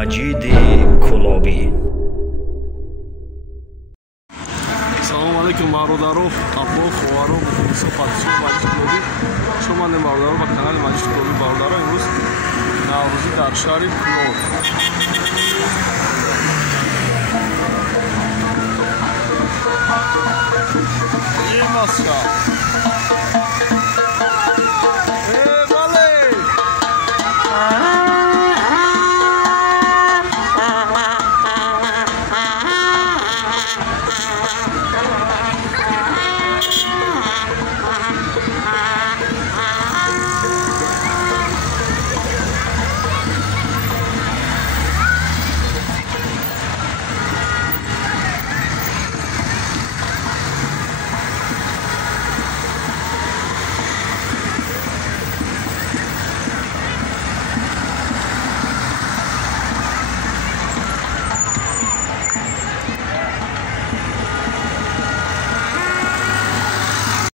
مجید کلابی. سلام علیکم برادران، احباب، خواهران، مخلصان، پادشاه مجید کلابی. شما من برادران با کانال مجید کلابی برادران امروز نوروزی در شهر کلاب. این مسجد